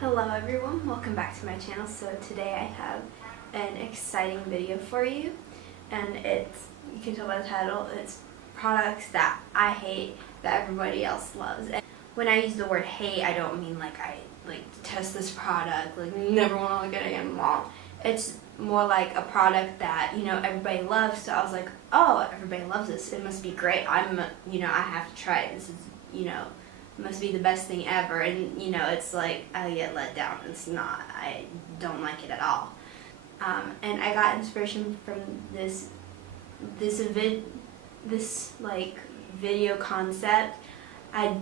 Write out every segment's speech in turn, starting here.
Hello everyone, welcome back to my channel. So today I have an exciting video for you, and you can tell by the title, it's products that I hate that everybody else loves. And when I use the word hate, I don't mean like I detest this product, like never want to look at it again. It's more like a product that, everybody loves, so I was like, oh, everybody loves this, it must be great. I have to try it. This is, must be the best thing ever, and it's like I get let down. It's not. I don't like it at all. And I got inspiration from this video concept. I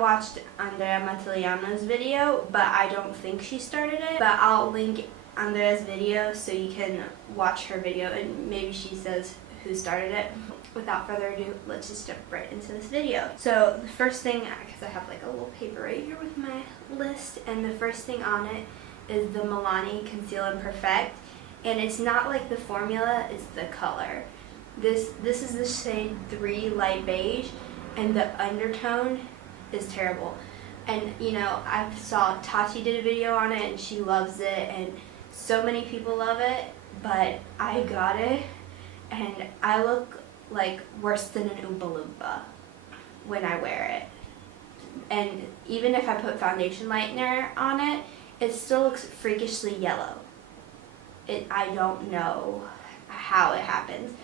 watched Andrea Matiliano's video, but I don't think she started it. But I'll link Andrea's video so you can watch her video and maybe she says who started it. Without further ado, let's just jump right into this video. So the first thing, because I have like a little paper right here with my list, and the first thing on it is the Milani Conceal and Perfect, and it's not like the formula, it's the color. This is the shade 3 Light Beige, and the undertone is terrible. And I saw Tati did a video on it and she loves it, and so many people love it, but I got it and I look like worse than an Oompa Loompa when I wear it. And even if I put foundation lightener on it, it still looks freakishly yellow. I don't know how it happens.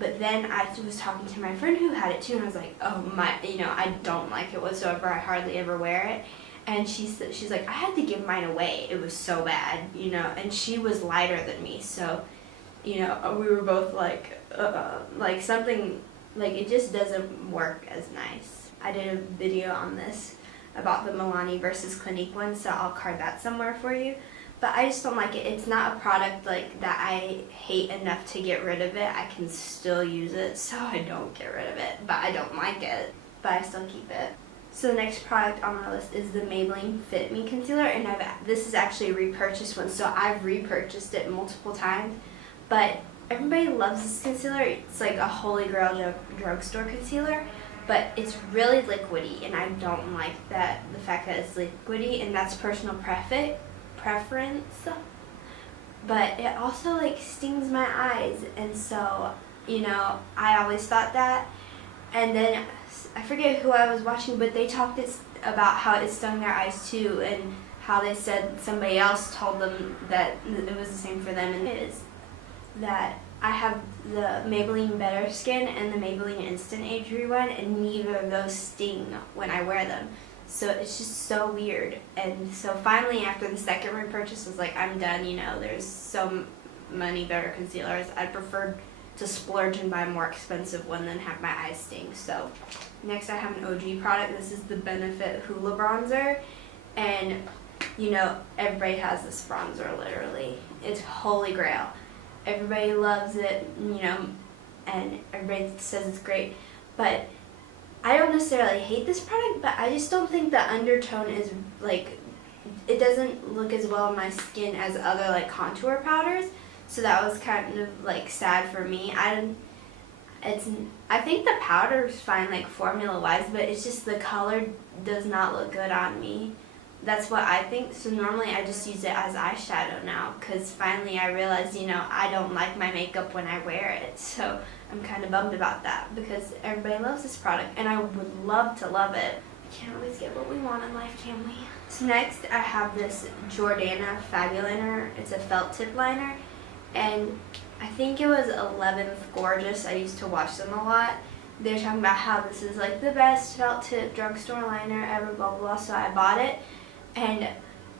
But then I was talking to my friend who had it too, and I was like, oh my, I don't like it whatsoever. I hardly ever wear it. And she's like, I had to give mine away. It was so bad, and she was lighter than me, so we were both like something, like it just doesn't work as nice. I did a video on this about the Milani versus Clinique one, so I'll card that somewhere for you. But I just don't like it. It's not a product like that I hate enough to get rid of it. I can still use it, so I don't get rid of it. But I don't like it, but I still keep it. So the next product on my list is the Maybelline Fit Me Concealer, and this is actually a repurchased one, so I've repurchased it multiple times. But everybody loves this concealer. It's like a holy grail drugstore concealer, but it's really liquidy, and I don't like the fact that it's liquidy, and that's personal preference. But it also stings my eyes, and so I always thought that. And then I forget who I was watching, but they talked about how it stung their eyes too, and how they said somebody else told them that it was the same for them, and it is that I have the Maybelline Better Skin and the Maybelline Instant Age Rewind, and neither of those sting when I wear them. So it's just so weird. And so finally, after the second repurchase, I was like, I'm done. There's so many better concealers. I'd prefer to splurge and buy a more expensive one than have my eyes sting. So next I have an OG product. This is the Benefit Hoola Bronzer, and everybody has this bronzer. Literally, it's holy grail. Everybody loves it, and everybody says it's great. But I don't necessarily hate this product, but I just don't think the undertone is it doesn't look as well on my skin as other contour powders. So that was kind of sad for me. I think the powder is fine formula wise, but it's just the color does not look good on me. That's what I think. So normally I just use it as eyeshadow now, because finally I realized I don't like my makeup when I wear it. So I'm kind of bummed about that, because everybody loves this product and I would love to love it. We can't always get what we want in life, can we? So next I have this Jordana Fabuliner. It's a felt tip liner, and I think it was 11th Gorgeous. I used to watch them a lot. They're talking about how this is the best felt tip drugstore liner ever, blah blah blah. So I bought it, and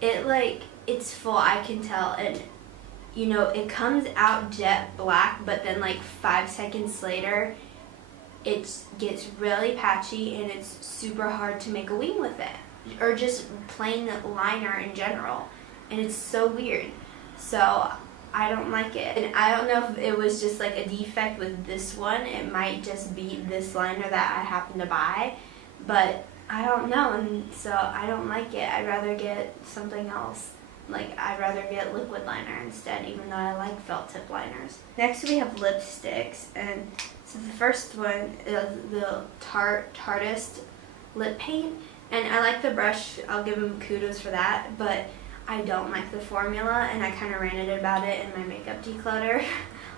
it's full, I can tell, and it comes out jet black, but then 5 seconds later it gets really patchy, and it's super hard to make a wing with it, or just plain liner in general, and it's so weird. So I don't like it, and I don't know if it was just a defect with this one. It might just be this liner that I happen to buy, but I don't know, and so I don't like it. I'd rather get something else. I'd rather get liquid liner instead, even though I like felt tip liners. Next we have lipsticks, and so the first one is the Tarteist lip paint, And I like the brush, I'll give them kudos for that, but I don't like the formula, and I kind of ranted about it in my makeup declutter.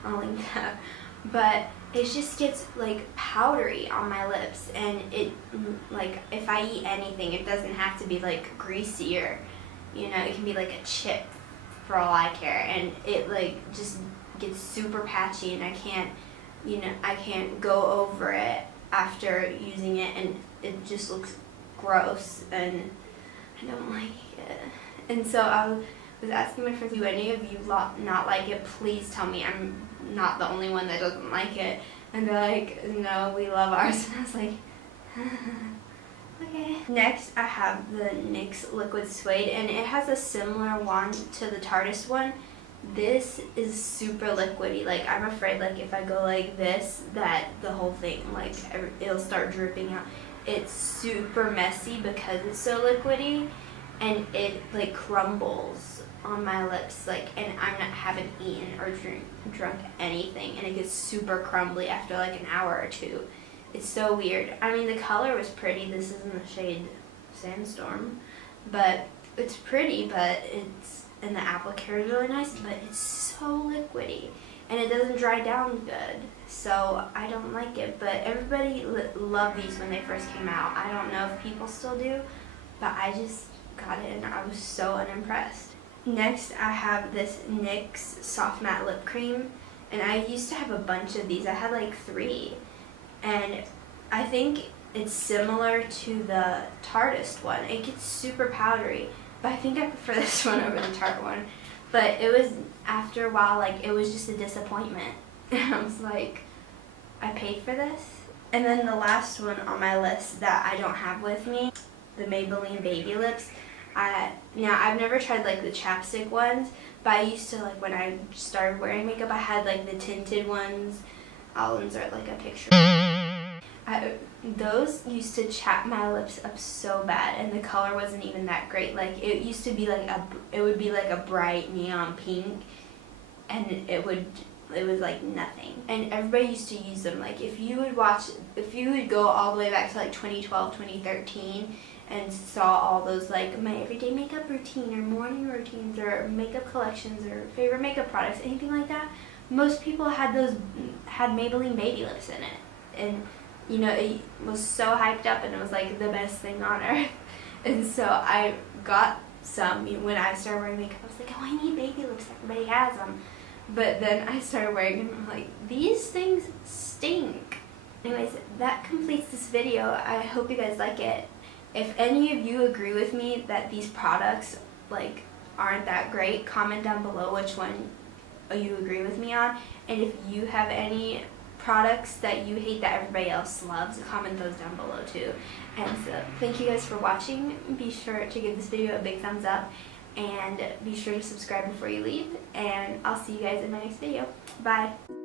I'll link that. But it just gets like powdery on my lips, and it, like, if I eat anything, it doesn't have to be like greasy, or, you know, it can be like a chip for all I care, and it like just gets super patchy, and I can't, you know, I can't go over it after using it, and it just looks gross, and I don't like it. And so I was asking my friends, do any of you not like it? Please tell me I'm not the only one that doesn't like it. And they're like, no, we love ours. And I was like, okay. Next, I have the NYX Liquid Suede, and it has a similar wand to the Tarteist one. This is super liquidy. Like, I'm afraid, like, if I go like this, that the whole thing, like, it'll start dripping out. It's super messy because it's so liquidy, and it, like, crumbles on my lips, like, and haven't eaten or drunk anything, and it gets super crumbly after like an hour or two. It's so weird. I mean, the color was pretty. This is in the shade Sandstorm, but it's pretty, but it's, and the applicator is really nice, but it's so liquidy, and it doesn't dry down good, so I don't like it. But everybody loved these when they first came out. I don't know if people still do, but I just got it, and I was so unimpressed. Next, I have this NYX Soft Matte Lip Cream, and I used to have a bunch of these. I had like 3, and I think it's similar to the Tarteist one. It gets super powdery, but I think I prefer this one over the Tarte one. But it was, after a while, like, it was just a disappointment. And I was like, I paid for this? And then the last one on my list that I don't have with me, the Maybelline Baby Lips. Now, I've never tried like the chapstick ones, but I used to, like, when I started wearing makeup, I had like the tinted ones. I'll insert like a picture. Those used to chap my lips up so bad, and the color wasn't even that great. Like, it used to be like it would be like a bright neon pink, and it was like nothing. And everybody used to use them. Like, if you would go all the way back to like 2012, 2013, and saw all those, like, my everyday makeup routine or morning routines or makeup collections or favorite makeup products, anything like that, most people had Maybelline Baby Lips in it. And, you know, it was so hyped up, and it was like the best thing on earth. And so I got some. When I started wearing makeup, I was like, oh, I need baby lips, everybody has them. But then I started wearing them, and I'm like, these things stink. Anyways, that completes this video. I hope you guys like it. If any of you agree with me that these products, like, aren't that great, comment down below which one you agree with me on. And if you have any products that you hate that everybody else loves, comment those down below too. And so, thank you guys for watching. Be sure to give this video a big thumbs up, and be sure to subscribe before you leave, and I'll see you guys in my next video. Bye!